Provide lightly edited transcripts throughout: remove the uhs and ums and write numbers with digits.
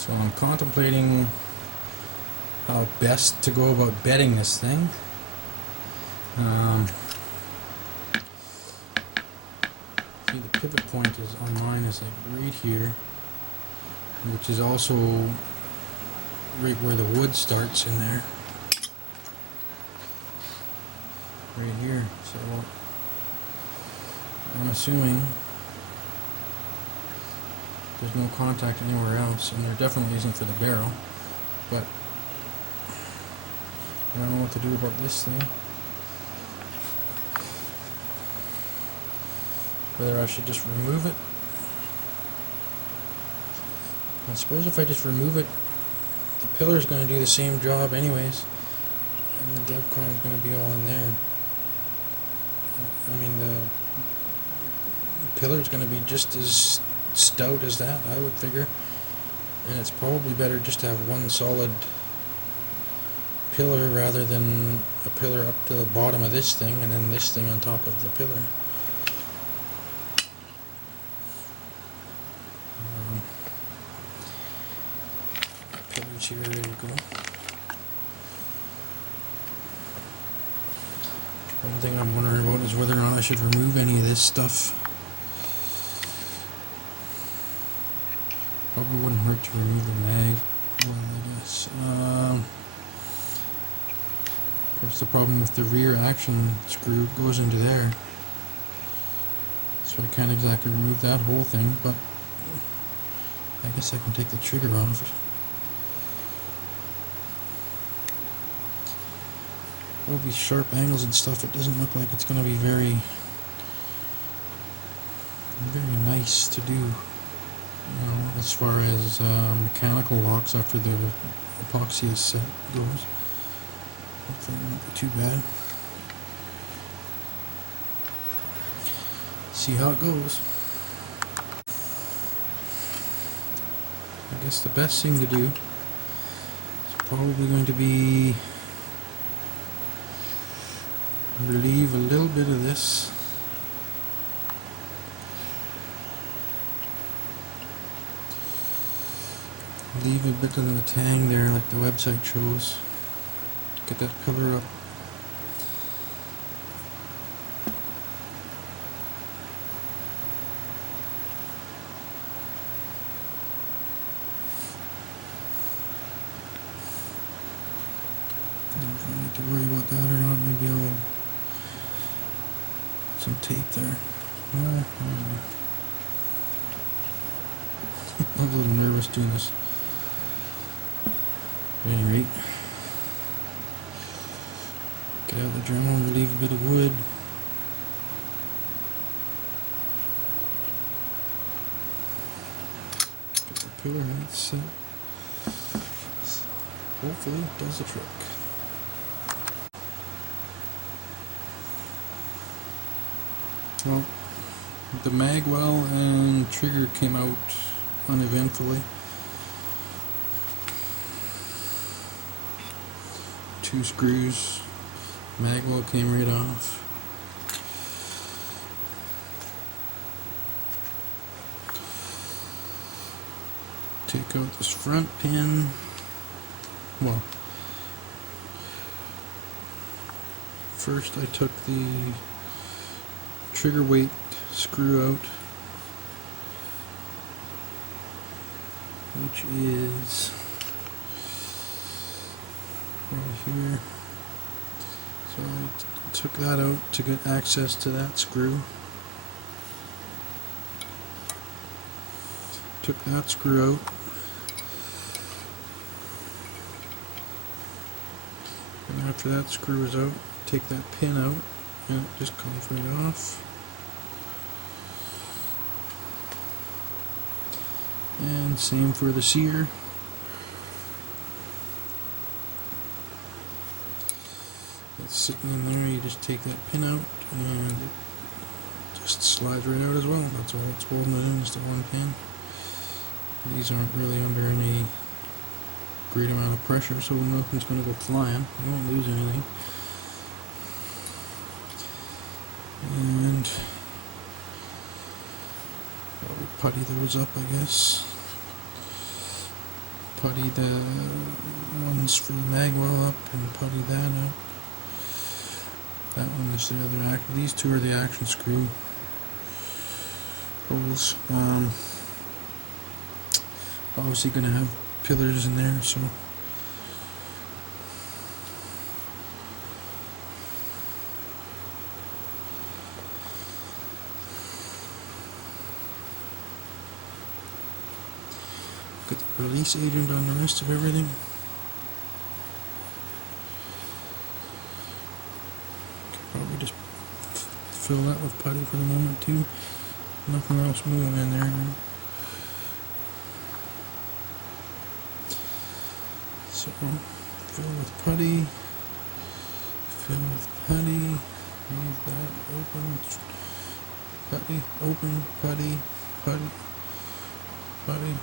So I'm contemplating how best to go about bedding this thing. See, the pivot point is on mine is like right here, which is also right where the wood starts in there. Right here. So I'm assuming there's no contact anywhere else, and there definitely isn't for the barrel, but I don't know what to do about this thing. Whether I should just remove it. I suppose if I just remove it, the pillar's going to do the same job anyways, and the DevCon is going to be all in there. I mean, the pillar's going to be just as stout as that, I would figure, and it's probably better just to have one solid pillar rather than a pillar up to the bottom of this thing and then this thing on top of the pillar. Pillars here, there we go. One thing I'm wondering about is whether or not I should remove any of this stuff. Probably wouldn't hurt to remove the mag, well, I guess. Of course, the problem with the rear action screw goes into there, so I can't exactly remove that whole thing, but I guess I can take the trigger off. All these sharp angles and stuff, it doesn't look like it's going to be very nice to do. You know, as far as mechanical locks after the epoxy is set goes. Hopefully it won't be too bad. See how it goes. I guess the best thing to do is probably going to be relieve a little bit of this. Leave a bit of the tang there like the website shows. Get that pillar up. I don't know if I need to worry about that or not. Maybe I'll put some tape there. I'm a little nervous doing this. At any rate, get out the Dremel, relieve a bit of wood. Get the pillar head set. Hopefully it does the trick. Well, the mag well and trigger came out uneventfully. 2 screws, mag well came right off. Take out this front pin. Well, first I took the trigger weight screw out, which is right here. So I took that out to get access to that screw. Took that screw out. And after that screw is out, take that pin out and it just comes right off. And same for the sear. It's sitting in there, you just take that pin out and it just slides right out as well. That's all it's holding it in, is the one pin. These aren't really under any great amount of pressure, so nothing's going to go flying. You won't lose anything. And probably putty those up, I guess. putty the ones for the mag well up and putty that up. That one is the other these two are the action screw holes. Obviously going to have pillars in there, so got the release agent on the rest of everything. Probably just fill that with putty for the moment too. Nothing else moving in there. So fill with putty, leave that open, putty, open, putty, putty, putty.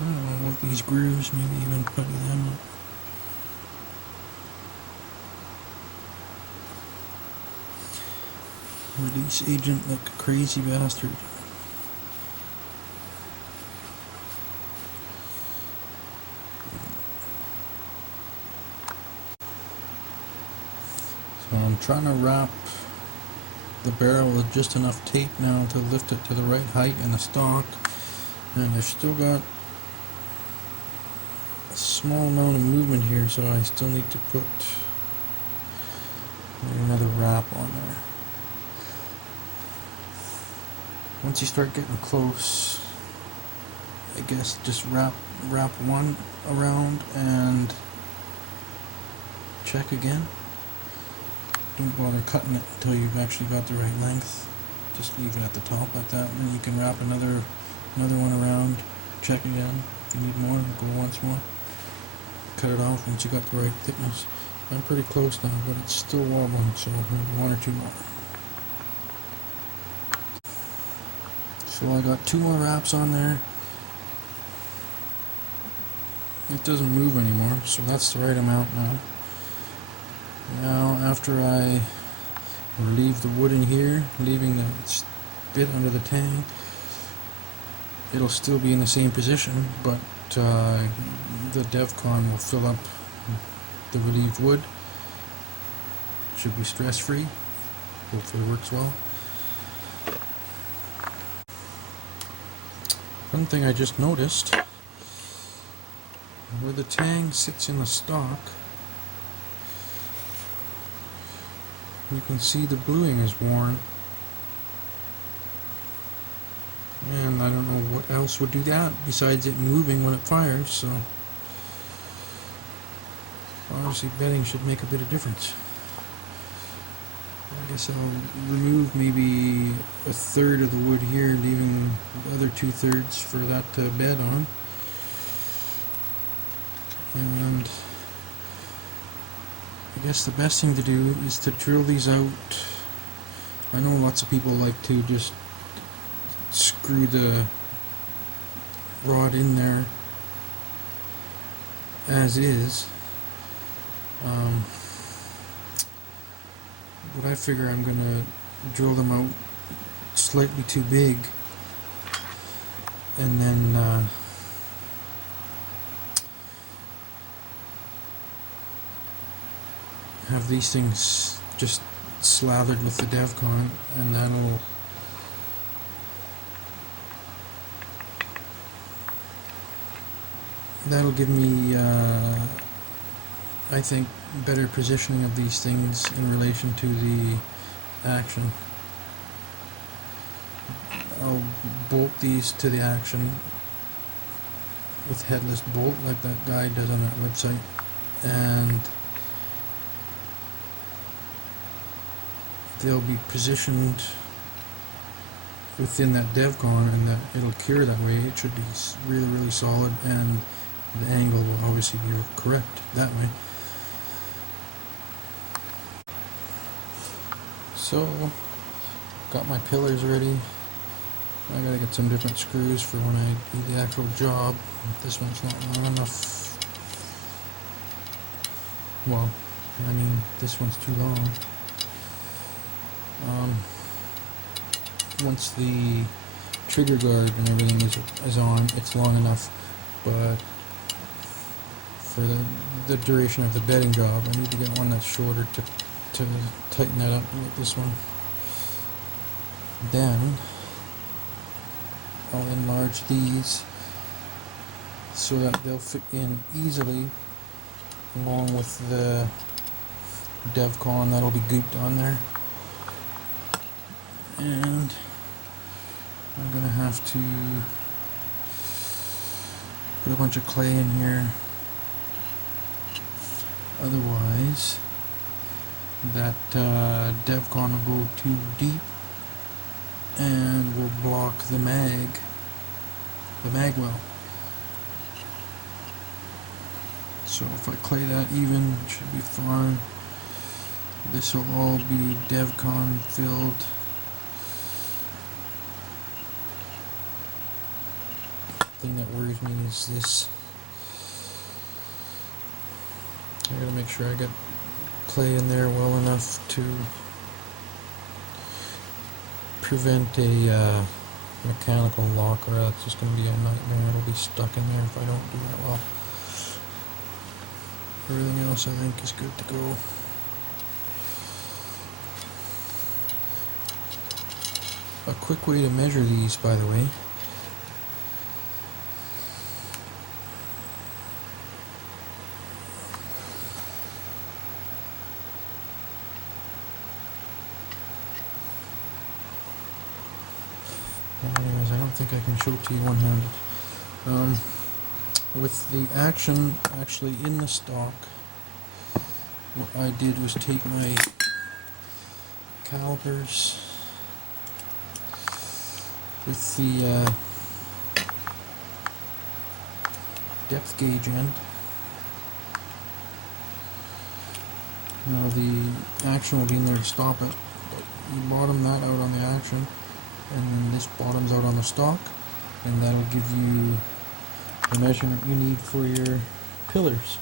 I don't know what these grooves, maybe even putty them up. Release agent like a crazy bastard. So I'm trying to wrap the barrel with just enough tape now to lift it to the right height in the stock, and I've still got a small amount of movement here, so I still need to put another wrap on there. Once you start getting close, I guess just wrap one around and check again. Don't bother cutting it until you've actually got the right length. Just leave it at the top like that, and then you can wrap another one around, check again. If you need more, go once more. Cut it off once you got the right thickness. I'm pretty close now, but it's still wobbling, so maybe one or two more. So I got two more wraps on there. It doesn't move anymore, so that's the right amount now. Now after I relieve the wood in here, leaving the bit under the tang, it'll still be in the same position, but the DevCon will fill up the relieved wood. Should be stress free. Hopefully it works well. One thing I just noticed, where the tang sits in the stock, you can see the bluing is worn, and I don't know what else would do that besides it moving when it fires, so obviously bedding should make a bit of difference. I guess I'll remove maybe a third of the wood here, leaving the other 2/3 for that to bed on. And I guess the best thing to do is to drill these out. I know lots of people like to just screw the rod in there as is. But I figure I'm gonna drill them out slightly too big, and then have these things just slathered with the DevCon, and that'll give me I think better positioning of these things in relation to the action. I'll bolt these to the action with headless bolt like that guy does on that website, and they'll be positioned within that DevCon, and that it'll cure that way. It should be really, really solid, and the angle will obviously be correct that way. So, got my pillars ready. I gotta get some different screws for when I do the actual job. This one's not long enough. Well, I mean, this one's too long. Once the trigger guard and everything is on, it's long enough, but for the duration of the bedding job. I need to get one that's shorter to tighten that up with this one. Then I'll enlarge these so that they'll fit in easily along with the DevCon that'll be gooped on there. And I'm going to have to put a bunch of clay in here, otherwise that DevCon will go too deep and will block the mag well. So if I clay that even, it should be fine. This will all be DevCon filled. The thing that worries me is this. I gotta make sure I get clay in there well enough to prevent a mechanical lock, or that's just going to be a nightmare. It'll be stuck in there if I don't do that well. Everything else I think is good to go. A quick way to measure these, by the way, anyways, I don't think I can show it to you one-handed. With the action actually in the stock, what I did was take my calipers with the depth gauge end. Now the action will be in there to stop it, but you bottom that out on the action, and then this bottoms out on the stock, and that'll give you the measurement you need for your pillars.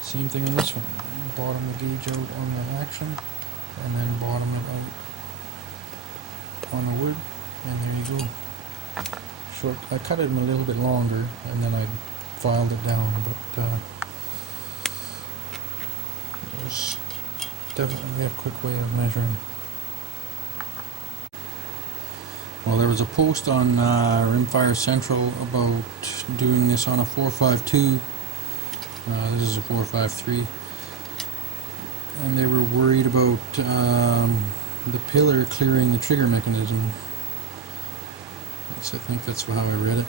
Same thing on this one. Bottom the gauge out on the action, and then bottom it out on the wood, and there you go. Short. I cut it a little bit longer, and then I filed it down, but there's definitely a quick way of measuring. Well, there was a post on Rimfire Central about doing this on a 452. This is a 453, and they were worried about the pillar clearing the trigger mechanism. I think that's how I read it.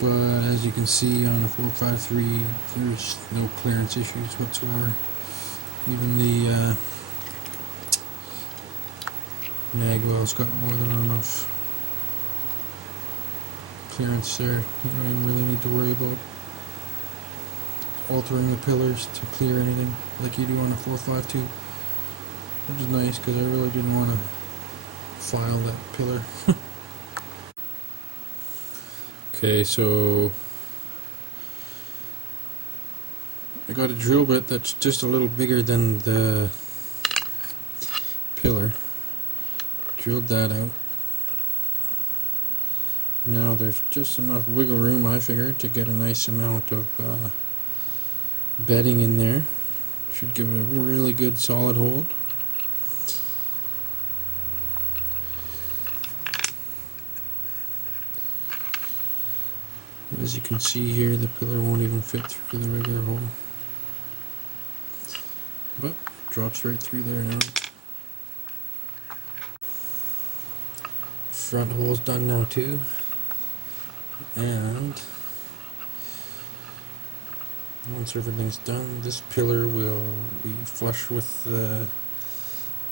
But as you can see on the 453, there's no clearance issues whatsoever. Even the mag well's got more than enough clearance there. You don't even really need to worry about altering the pillars to clear anything like you do on a 452, which is nice because I really didn't want to file that pillar. Okay, so I got a drill bit that's just a little bigger than the pillar. Drilled that out. Now there's just enough wiggle room, I figured, to get a nice amount of bedding in there. Should give it a really good solid hold. As you can see here, the pillar won't even fit through the regular hole, but drops right through there now. Front hole's done now too, and once everything's done, this pillar will be flush with the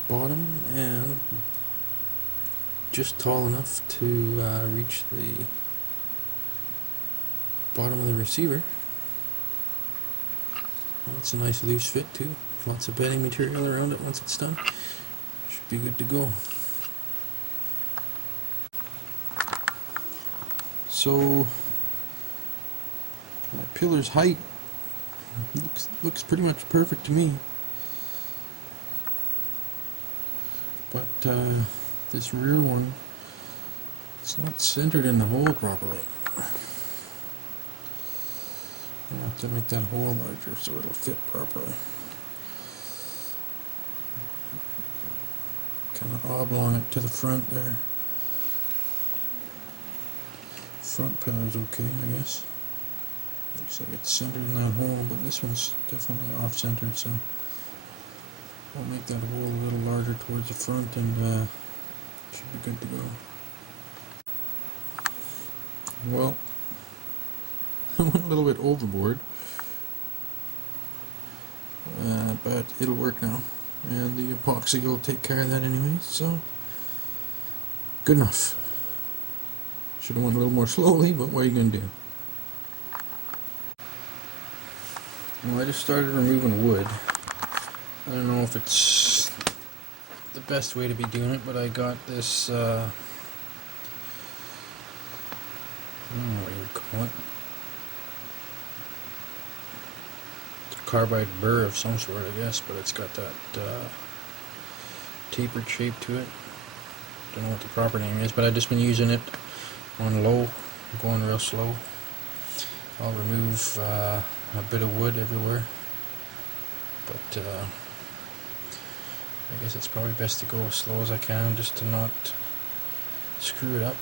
bottom and just tall enough to reach the bottom of the receiver. Well, it's a nice loose fit too. Lots of bedding material around it once it's done. Should be good to go. So my pillar's height looks pretty much perfect to me. But this rear one, it's not centered in the hole properly. have to make that hole larger so it'll fit properly. Kind of oblong it to the front there. Front pillar's okay, I guess. Looks like it's centered in that hole, but this one's definitely off-centered, so I'll make that hole a little larger towards the front and should be good to go. Well, I went a little bit overboard, but it'll work now, and the epoxy will take care of that anyway, so good enough. Should have went a little more slowly, but what are you going to do? Well, I just started removing wood. I don't know if it's the best way to be doing it, but I got this, I don't know what you would call it. It's a carbide burr of some sort, I guess, but it's got that tapered shape to it. Don't know what the proper name is, but I've just been using it on low, going real slow. I'll remove a bit of wood everywhere, but I guess it's probably best to go as slow as I can just to not screw it up,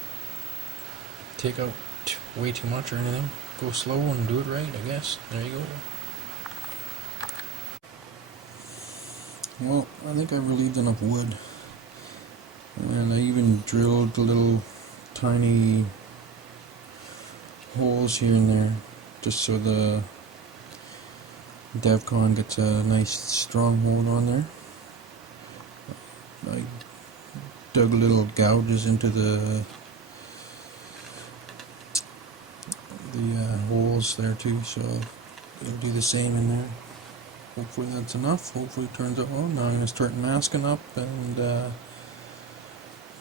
take out way too much or anything. Go slow and do it right, I guess. There you go. Well, I think I relieved enough wood, and I even drilled little tiny holes here and there just so the DevCon gets a nice strong hold on there. I dug little gouges into the holes there too, so it'll do the same in there. Hopefully that's enough. Hopefully it turns out well. Now I'm going to start masking up and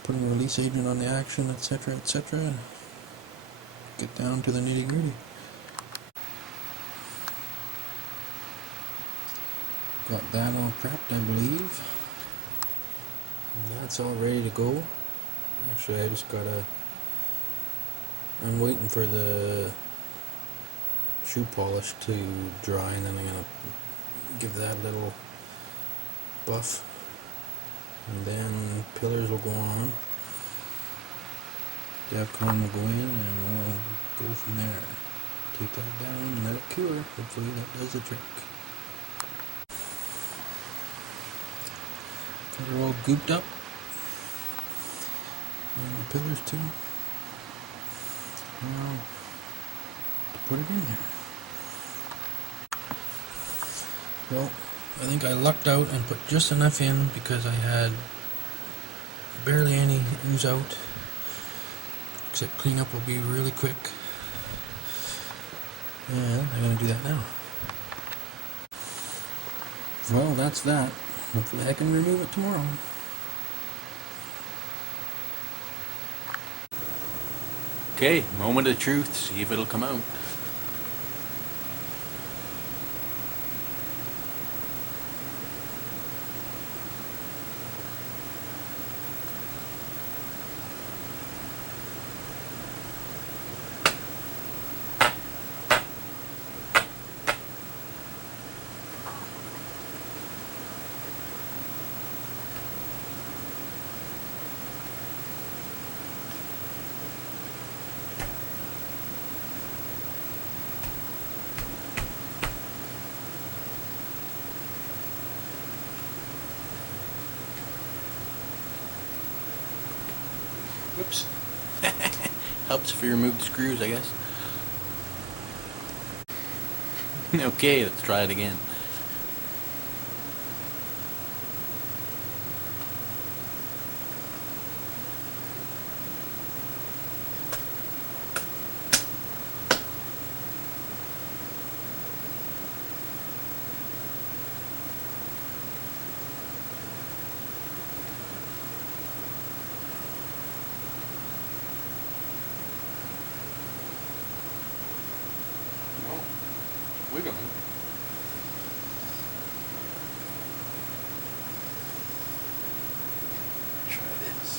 putting a release agent on the action, etc., etc., and get down to the nitty-gritty. Got that all prepped, I believe. And that's all ready to go. Actually, I just gotta... I'm waiting for the shoe polish to dry, and then I'm gonna give that a little buff. And then pillars will go on. DevCon will go in, and we'll go from there. Take that down and let it cure. Hopefully that does the trick. Got it all gooped up. And the pillars too. Now, put it in there. Well, I think I lucked out and put just enough in because I had barely any ooze out. Except cleanup will be really quick. And I'm going to do that now. Well, that's that. Hopefully I can remove it tomorrow. Okay, moment of truth, see if it'll come out. Whoops. Helps if you remove the screws, I guess. Okay, let's try it again. Wiggling. Try this.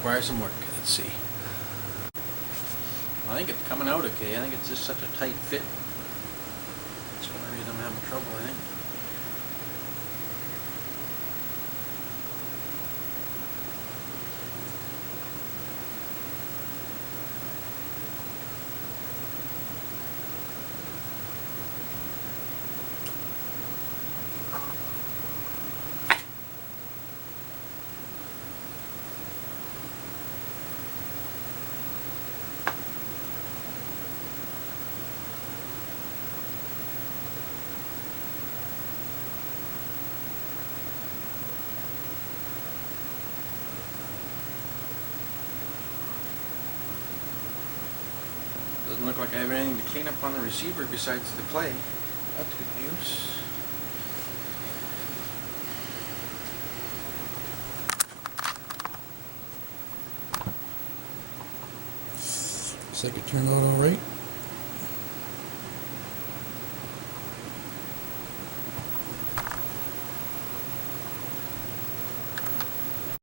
require some work. Let's see. I think it's coming out okay. I think it's just such a tight fit. That's one reason I'm having trouble, I think. Doesn't look like I have anything to clean up on the receiver besides the clay. That's good news. Looks like it turned out alright.